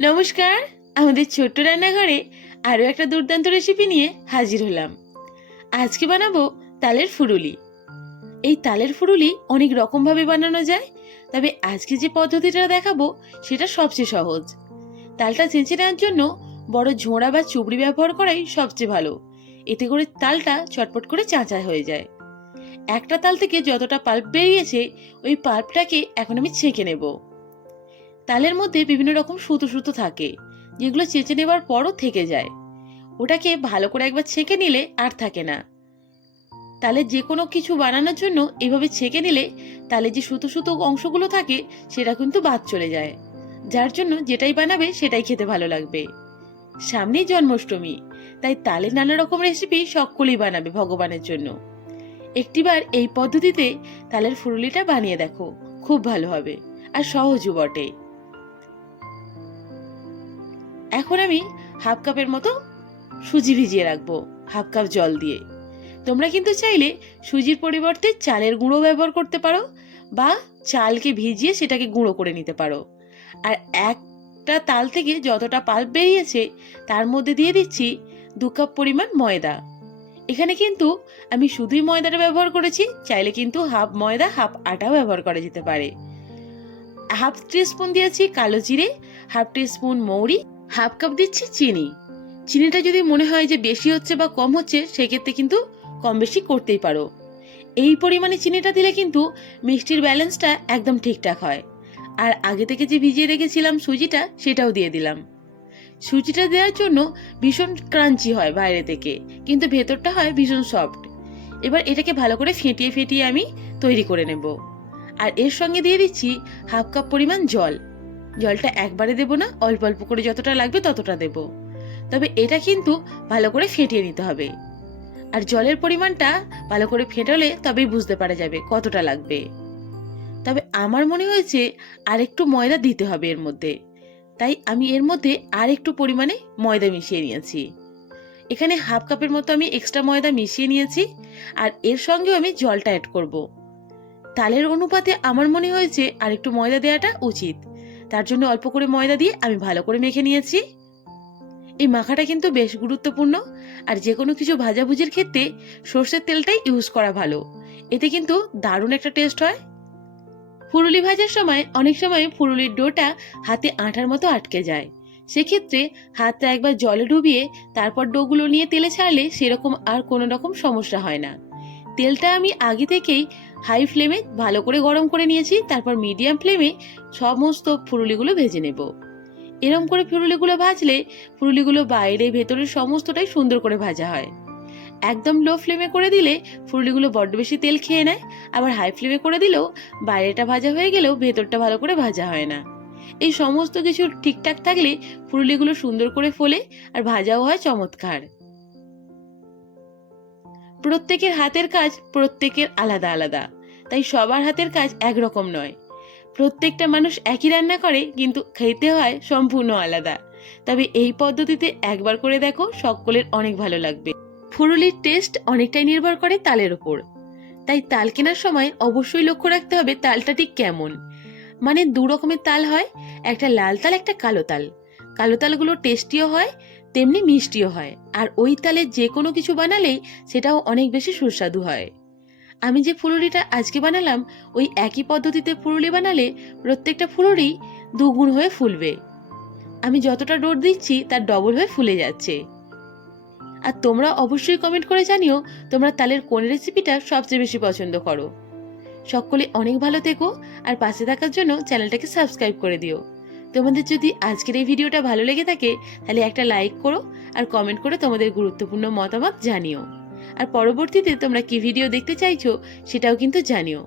নমস্কার, আমাদের ছোট্ট রান্নাঘরে আরও একটা দুর্দান্ত রেসিপি নিয়ে হাজির হলাম। আজকে বানাবো তালের ফুরুলি। এই তালের ফুরুলি অনেক রকমভাবে বানানো যায়, তবে আজকে যে পদ্ধতিটা দেখাবো সেটা সবচেয়ে সহজ। তালটা চেঁচে নেওয়ার জন্য বড় ঝোড়া বা চুবড়ি ব্যবহার করাই সবচেয়ে ভালো। এতে করে তালটা চটপট করে চাঁচা হয়ে যায়। একটা তাল থেকে যতটা পাল্প বেরিয়েছে, ওই পাল্পটাকে এখন আমি ছেঁকে নেব। তালের মধ্যে বিভিন্ন রকম সুতো সুতো থাকে, যেগুলো চেঁচে নেবার পরও থেকে যায়। ওটাকে ভালো করে একবার ছেঁকে নিলে আর থাকে না। তাহলে যে কোনো কিছু বানানোর জন্য এভাবে ছেঁকে নিলে তালে যে সুতো সুতো অংশগুলো থাকে, সেটা কিন্তু বাদ চলে যায়। যার জন্য যেটাই বানাবে সেটাই খেতে ভালো লাগবে। সামনেই জন্মাষ্টমী, তাই তালের নানা রকম রেসিপি সকলেই বানাবে ভগবানের জন্য। একটিবার এই পদ্ধতিতে তালের ফুরুলিটা বানিয়ে দেখো, খুব ভালো হবে, আর সহজও বটে। এখন আমি হাফ কাপের মতো সুজি ভিজিয়ে রাখব, হাফ কাপ জল দিয়ে। তোমরা কিন্তু চাইলে সুজির পরিবর্তে চালের গুঁড়ো ব্যবহার করতে পারো বা চালকে ভিজিয়ে সেটাকে গুঁড়ো করে নিতে পারো। আর একটা তাল থেকে যতটা পাল্প বেরিয়েছে, তার মধ্যে দিয়ে দিচ্ছি দু কাপ পরিমাণ ময়দা। এখানে কিন্তু আমি শুধুই ময়দাটা ব্যবহার করেছি, চাইলে কিন্তু হাফ ময়দা, হাফ আটাও ব্যবহার করা যেতে পারে। হাফ স্পুন দিয়েছি কালো জিরে, হাফ স্পুন মৌরি হাফ কাপ দিচ্ছি চিনি। চিনিটা যদি মনে হয় যে বেশি হচ্ছে বা কম হচ্ছে, সেক্ষেত্রে কিন্তু কম বেশি করতেই পারো। এই পরিমাণে চিনিটা দিলে কিন্তু মিষ্টির ব্যালেন্সটা একদম ঠিকঠাক হয়। আর আগে থেকে যে ভিজিয়ে রেখেছিলাম সুজিটা, সেটাও দিয়ে দিলাম। সুজিটা দেওয়ার জন্য ভীষণ ক্রাঞ্চি হয় বাইরে থেকে, কিন্তু ভেতরটা হয় ভীষণ সফট। এবার এটাকে ভালো করে ফেটিয়ে ফেটিয়ে আমি তৈরি করে নেব। আর এর সঙ্গে দিয়ে দিচ্ছি হাফ কাপ পরিমাণ জল। জলটা একবারে দেবো না, অল্প অল্প করে যতটা লাগবে ততটা দেব। তবে এটা কিন্তু ভালো করে ফেটিয়ে নিতে হবে। আর জলের পরিমাণটা ভালো করে ফেটালে তবেই বুঝতে পারা যাবে কতটা লাগবে। তবে আমার মনে হয়েছে আর একটু ময়দা দিতে হবে এর মধ্যে। তাই আমি এর মধ্যে আর একটু পরিমাণে ময়দা মিশিয়ে নিয়েছি। এখানে হাফ কাপের মতো আমি এক্সট্রা ময়দা মিশিয়ে নিয়েছি আর এর সঙ্গেও আমি জলটা অ্যাড করব। তালের অনুপাতে আমার মনে হয়েছে আর একটু ময়দা দেওয়াটা উচিত। তার জন্য অল্প করে ময়দা দিয়ে আমি ভালো করে মেখে নিয়েছি। এই মাখাটা কিন্তু বেশ গুরুত্বপূর্ণ, আর যে কোনো কিছু ভাজাভুজির ক্ষেত্রে সর্ষের তেলটাই ইউজ করা ভালো। এতে কিন্তু দারুণ একটা টেস্ট হয়। ফুরুলি ভাজার সময় অনেক সময় ফুরুলির ডোটা হাতে আঠার মতো আটকে যায়। সেক্ষেত্রে হাতটা একবার জলে ডুবিয়ে তারপর ডোগুলো নিয়ে তেলে ছাড়লে সেরকম আর কোনো রকম সমস্যা হয় না। তেলটা আমি আগে থেকেই হাই ফ্লেমে ভালো করে গরম করে নিয়েছি, তারপর মিডিয়াম ফ্লেমে সমস্ত ফুরুলিগুলো ভেজে নেব। এরম করে ফুরুলিগুলো ভাজলে ফুরুলিগুলো বাইরে ভেতরে সমস্তটাই সুন্দর করে ভাজা হয়। একদম লো ফ্লেমে করে দিলে ফুরুলিগুলো বড্ড বেশি তেল খেয়ে নেয়, আবার হাই ফ্লেমে করে দিলেও বাইরেটা ভাজা হয়ে গেলেও ভেতরটা ভালো করে ভাজা হয় না। এই সমস্ত কিছু ঠিকঠাক থাকলে ফুরুলিগুলো সুন্দর করে ফোলে আর ভাজাও হয় চমৎকার। প্রত্যেকের হাতের কাজ প্রত্যেকের আলাদা আলাদা। তাই সবার হাতের কাজ একরকম নয়। প্রত্যেকটা মানুষ একই রান্না করে, কিন্তু খেতে হয় সম্পূর্ণ আলাদা। তবে এই পদ্ধতিতে একবার করে দেখো, সকলের অনেক ভালো লাগবে। ফুরুলির টেস্ট অনেকটাই নির্ভর করে তালের ওপর তাই তাল কেনার সময় অবশ্যই লক্ষ্য রাখতে হবে তালটা ঠিক কেমন। মানে দু রকমের তাল হয়, একটা লাল তাল, একটা কালো তাল। কালো তালগুলো টেস্টিও হয় তেমনি মিষ্টিও হয়। আর ওই তালে যে কোনো কিছু বানালেই সেটাও অনেক বেশি সুস্বাদু হয়। আমি যে ফুলুরিটা আজকে বানালাম, ওই একই পদ্ধতিতে ফুলুরি বানালে প্রত্যেকটা ফুলুরি দুগুণ হয়ে ফুলবে। আমি যতটা ডোর দিচ্ছি, তার ডবল হয়ে ফুলে যাচ্ছে। আর তোমরা অবশ্যই কমেন্ট করে জানিও, তোমরা তালের কোন রেসিপিটা সবচেয়ে বেশি পছন্দ করো। সকলে অনেক ভালো থেকো, আর পাশে থাকার জন্য চ্যানেলটাকে সাবস্ক্রাইব করে দিও। তোমাদের যদি আজকের এই ভিডিওটা ভালো লেগে থাকে, তাহলে একটা লাইক করো আর কমেন্ট করে তোমাদের গুরুত্বপূর্ণ মতামত জানিও। আর পরবর্তীতে তোমরা কি ভিডিও দেখতে চাইছো, সেটাও কিন্তু জানিও।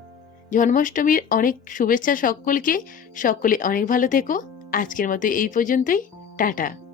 জন্মাষ্টমীর অনেক শুভেচ্ছা সকলকে। সকলে অনেক ভালো থেকো। আজকের মতো এই পর্যন্তই। টাটা।